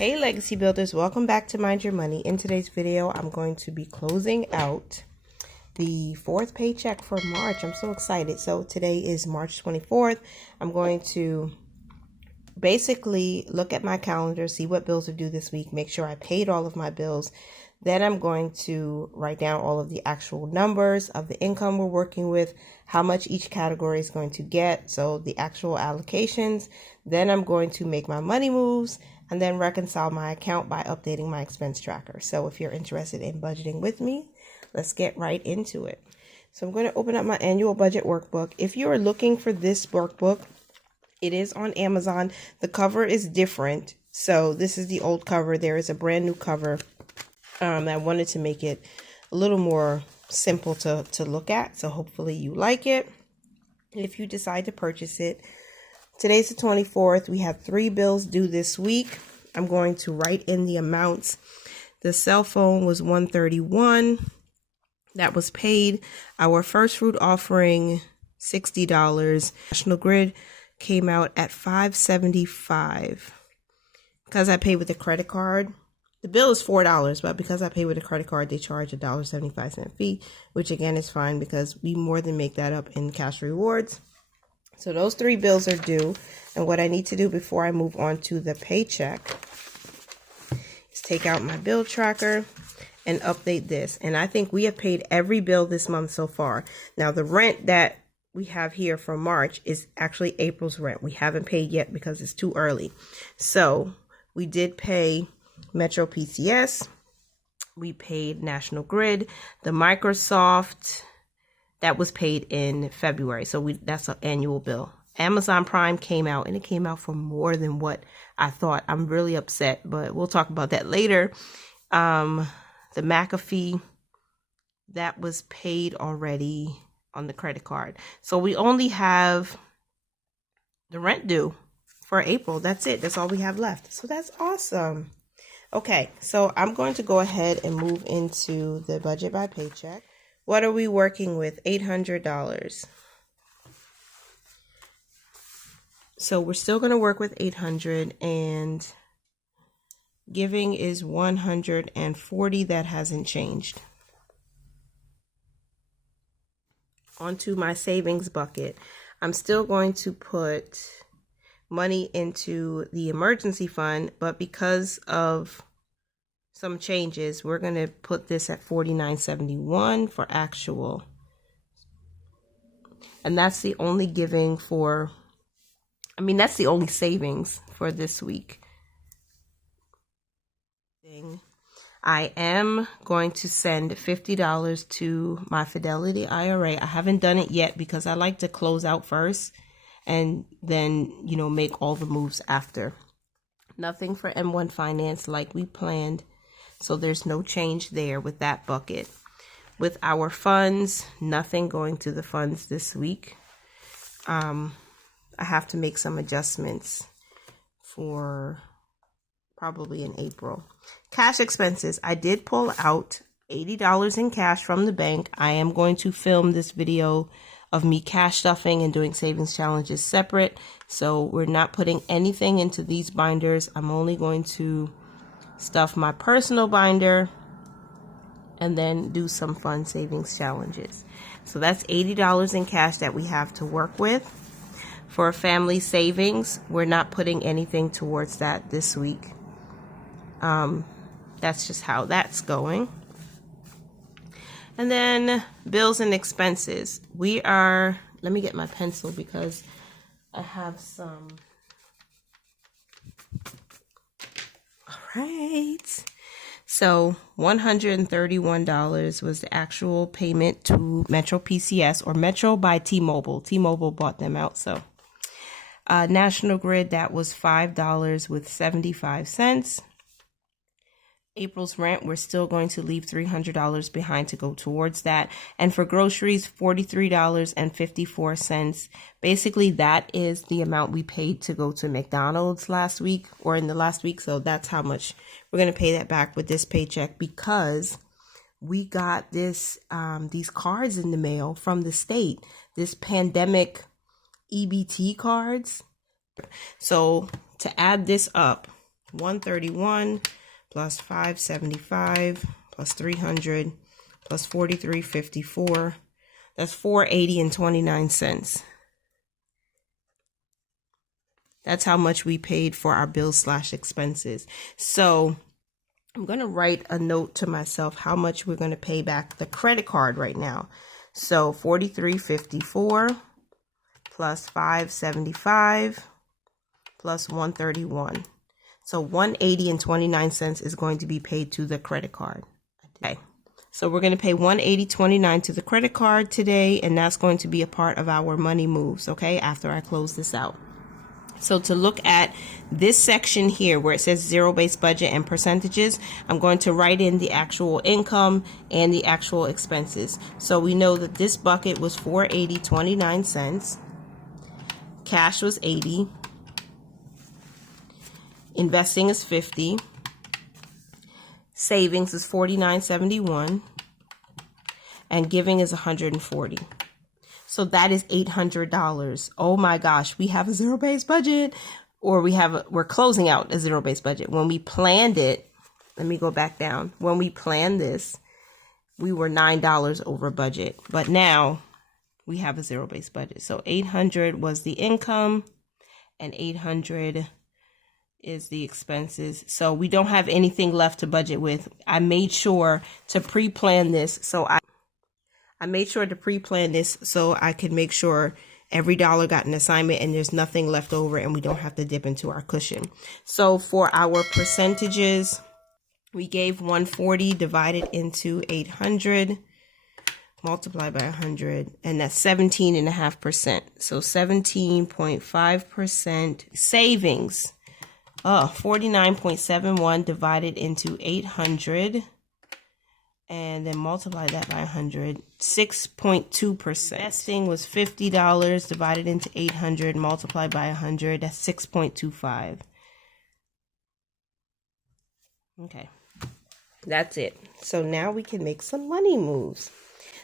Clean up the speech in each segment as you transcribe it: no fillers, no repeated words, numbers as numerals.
Hey legacy builders, welcome back to Mind Your Money. In today's video I'm going to be closing out the fourth paycheck for March. I'm so excited. So today is March 24th. I'm going to basically look at my calendar, see what bills are due this week, make sure I paid all of my bills. Then I'm going to write down all of the actual numbers of the income we're working with, how much each category is going to get, so the actual allocations. Then I'm going to make my money moves and then reconcile my account by updating my expense tracker. So if you're interested in budgeting with me, let's get right into it. So I'm going to open up my annual budget workbook. If you are looking for this workbook, it is on Amazon. The cover is different. So this is the old cover. There is a brand new cover. I wanted to make it a little more simple to look at. So hopefully you like it. If you decide to purchase it, today's the 24th. We have 3 bills due this week. I'm going to write in the amounts. The cell phone was $131. That was paid. Our first fruit offering, $60. National Grid came out at $575. Because I paid with a credit card, the bill is $4, but because I pay with a credit card, they charge a $1.75 fee, which again is fine because we more than make that up in cash rewards. So those 3 bills are due. And what I need to do before I move on to the paycheck is take out my bill tracker and update this. And I think we have paid every bill this month so far. Now the rent that we have here for March is actually April's rent. We haven't paid yet because it's too early. So we did pay Metro PCS, we paid National Grid, the Microsoft, that was paid in February. So that's an annual bill. Amazon Prime came out and it came out for more than what I thought. I'm really upset, but we'll talk about that later. The McAfee, that was paid already on the credit card. So we only have the rent due for April. That's it. That's all we have left. So that's awesome. Okay, so I'm going to go ahead and move into the budget by paycheck. What are we working with? $800. So we're still going to work with $800, and giving is $140. That hasn't changed. Onto my savings bucket. I'm still going to put money into the emergency fund, but because of some changes, we're going to put this at $49.71 for actual. And that's the only giving for, that's the only savings for this week. I am going to send $50 to my Fidelity IRA. I haven't done it yet because I like to close out first and then, make all the moves after. Nothing for M1 Finance like we planned. So there's no change there with that bucket. With our funds, nothing going to the funds this week. I have to make some adjustments for probably in April. Cash expenses. I did pull out $80 in cash from the bank. I am going to film this video of me cash stuffing and doing savings challenges separate. So we're not putting anything into these binders. I'm only going to stuff my personal binder and then do some fun savings challenges. So that's $80 in cash that we have to work with. For family savings, we're not putting anything towards that this week. That's just how that's going. And then bills and expenses. Let me get my pencil because I have some. All right. So $131 was the actual payment to Metro PCS, or Metro by T-Mobile. T-Mobile bought them out. So National Grid, that was $5 with 75 cents. April's rent, we're still going to leave $300 behind to go towards that. And for groceries, $43.54. Basically, that is the amount we paid to go to McDonald's last week, or in the last week. So that's how much we're going to pay that back with this paycheck, because we got these cards in the mail from the state, this pandemic EBT cards. So to add this up, 131 plus 575 plus 300 plus 43.54. That's $480.29. That's how much we paid for our bills / expenses. So I'm going to write a note to myself how much we're going to pay back the credit card right now. So $43.54 plus 575 plus 131. So $180.29 is going to be paid to the credit card. Okay. So we're going to pay $180.29 to the credit card today, and that's going to be a part of our money moves, okay, after I close this out. So to look at this section here where it says zero-based budget and percentages, I'm going to write in the actual income and the actual expenses. So we know that this bucket was $480.29. Cash was $80. Investing is $50. Savings is $49.71. And giving is $140. So that is $800. Oh my gosh, we have a zero-based budget, or we're closing out a zero-based budget. When we planned it, let me go back down. When we planned this, we were $9 over budget, but now we have a zero-based budget. So 800 was the income and 800 is the expenses. So we don't have anything left to budget with. I made sure to pre-plan this. So I made sure to pre-plan this so I could make sure every dollar got an assignment and there's nothing left over and we don't have to dip into our cushion. So for our percentages, we gave 140 divided into 800 multiplied by 100, and that's 17.5%. So 17.5% savings. 49.71 divided into 800. And then multiply that by 100, 6.2%. Investing was $50 divided into 800, multiplied by 100, that's 6.25. Okay, that's it. So now we can make some money moves.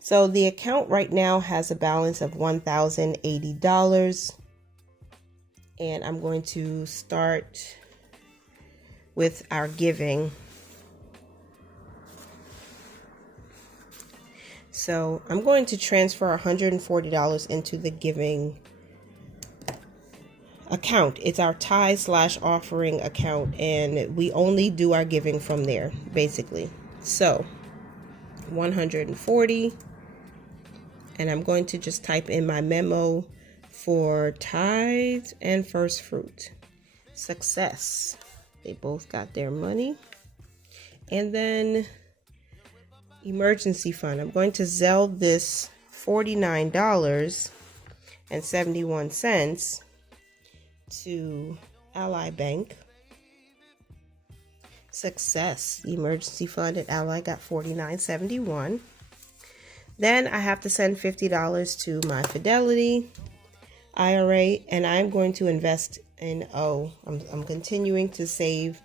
So the account right now has a balance of $1,080. And I'm going to start with our giving. So I'm going to transfer $140 into the giving account. It's our tithe / offering account, and we only do our giving from there, basically. So 140, and I'm going to just type in my memo for tithe and first fruit. Success. They both got their money. And then emergency fund. I'm going to Zelle this $49.71 to Ally Bank. Success. Emergency fund at Ally got $49.71. Then I have to send $50 to my Fidelity IRA, and I'm going to invest in I'm continuing to save,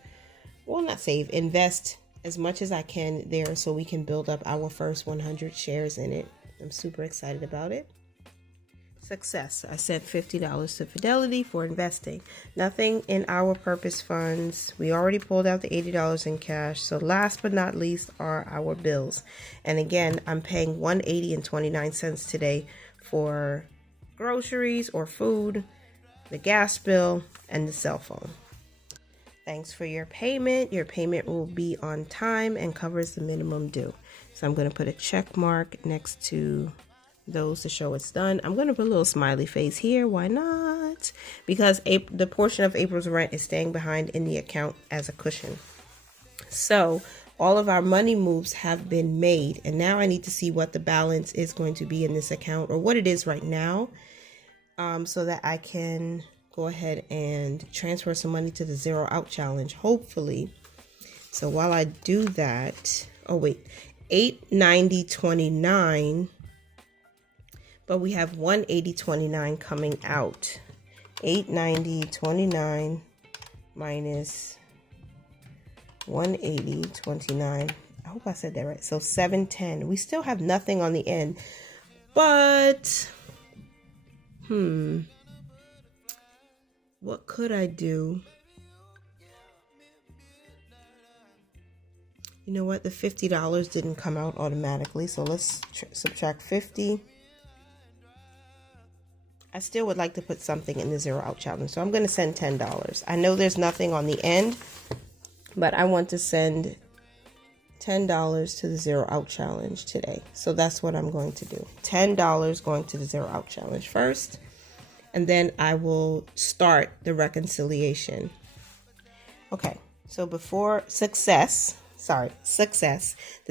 well, not save, invest as much as I can there so we can build up our first 100 shares in it. I'm super excited about it. Success. I sent $50 to Fidelity for investing. Nothing in our purpose funds. We already pulled out the $80 in cash. So last but not least are our bills. And again, I'm paying $180.29 today for groceries or food, the gas bill, and the cell phone. Thanks for your payment. Your payment will be on time and covers the minimum due. So I'm going to put a check mark next to those to show it's done. I'm going to put a little smiley face here. Why not? Because the portion of April's rent is staying behind in the account as a cushion. So all of our money moves have been made. And now I need to see what the balance is going to be in this account, or what it is right now, so that I can go ahead and transfer some money to the Zero Out Challenge, hopefully. So while I do that, oh wait, $890.29, but we have $180.29 coming out. $890.29 minus $180.29. I hope I said that right. So $710. We still have nothing on the end, but what could I do? You know what? The $50 didn't come out automatically. So let's subtract 50. I still would like to put something in the zero out challenge. So I'm going to send $10. I know there's nothing on the end, but I want to send $10 to the zero out challenge today. So that's what I'm going to do. $10 going to the zero out challenge first. And then I will start the reconciliation. Okay. So before success, the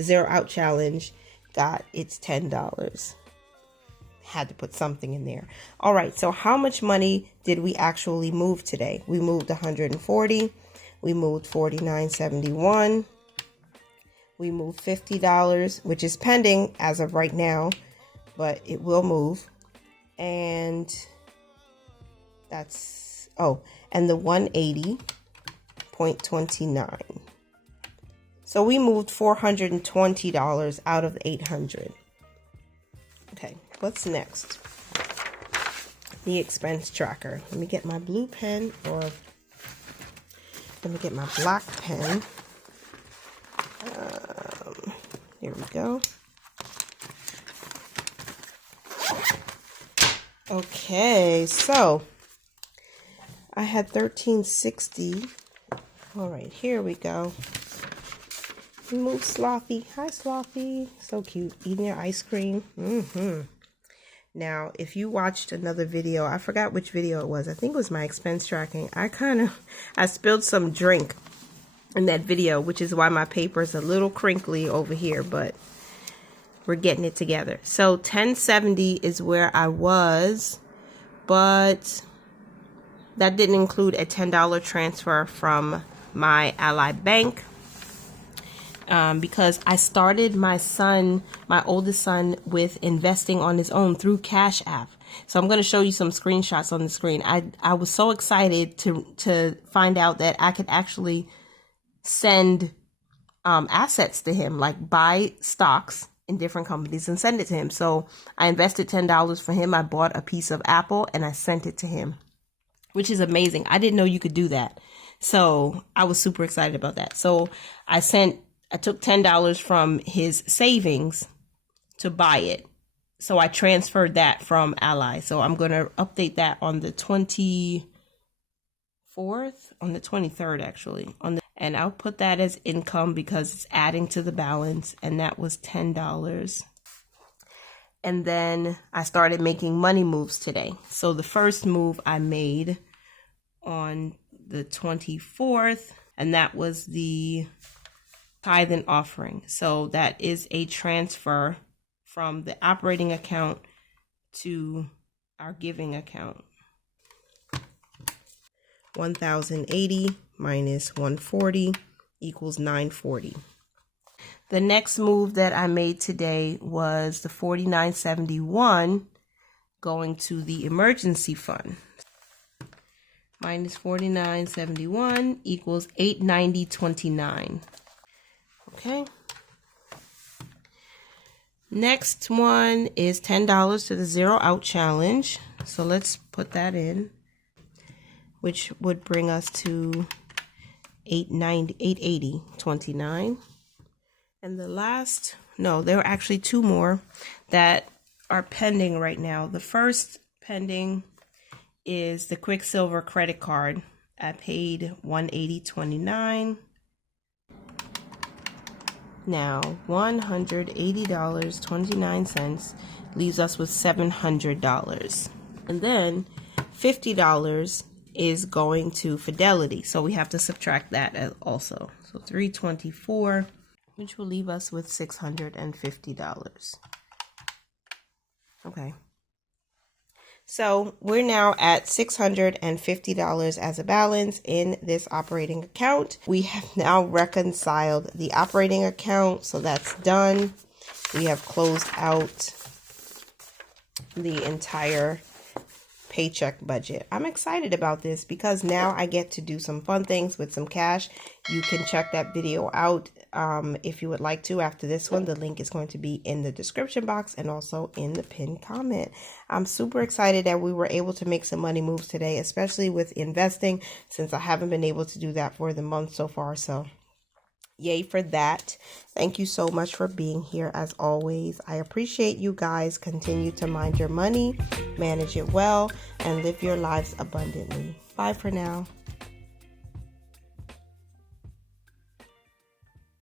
zero out challenge got its $10. Had to put something in there. All right, so how much money did we actually move today? We moved 140. We moved $49.71. We moved $50, which is pending as of right now, but it will move. And that's, and the 180.29. So we moved $420 out of the 800. Okay, what's next? The expense tracker. Let me get my blue pen, or let me get my black pen. Here we go. Okay, so I had $13.60. All right, here we go. Move Slothy. Hi, Slothy. So cute. Eating your ice cream. Now, if you watched another video, I forgot which video it was. I think it was my expense tracking. I spilled some drink in that video, which is why my paper is a little crinkly over here, but we're getting it together. So 1070 is where I was, but that didn't include a $10 transfer from my Ally Bank. Because I started my oldest son, with investing on his own through Cash App. So I'm going to show you some screenshots on the screen. I was so excited to find out that I could actually send assets to him, like buy stocks in different companies and send it to him. So I invested $10 for him. I bought a piece of Apple and I sent it to him, which is amazing. I didn't know you could do that. So I was super excited about that. So I took $10 from his savings to buy it. So I transferred that from Ally. So I'm going to update that on the 24th, on the 23rd, actually. And I'll put that as income because it's adding to the balance. And that was $10. And then I started making money moves today. So the first move I made on the 24th, and that was the tithe and offering. So that is a transfer from the operating account to our giving account. 1,080 minus 140 equals 940. The next move that I made today was the 49.71 going to the emergency fund. Minus 49.71 equals 890.29. Okay. Next one is $10 to the zero out challenge. So let's put that in, which would bring us to 880.29. And the last, there are actually two more that are pending right now. The first pending is the Quicksilver credit card. I paid $180.29. Now, $180.29 leaves us with $700. And then $50 is going to Fidelity. So we have to subtract that also. So $324, which will leave us with $650. Okay. So we're now at $650 as a balance in this operating account. We have now reconciled the operating account, so that's done. We have closed out the entire paycheck budget. I'm excited about this because now I get to do some fun things with some cash. You can check that video out if you would like to after this one. The link is going to be in the description box and also in the pinned comment. I'm super excited that we were able to make some money moves today, especially with investing, since I haven't been able to do that for the month so far. So Yay for that. Thank you so much for being here as always. I appreciate you guys. Continue to mind your money, manage it well, and live your lives abundantly. Bye for now.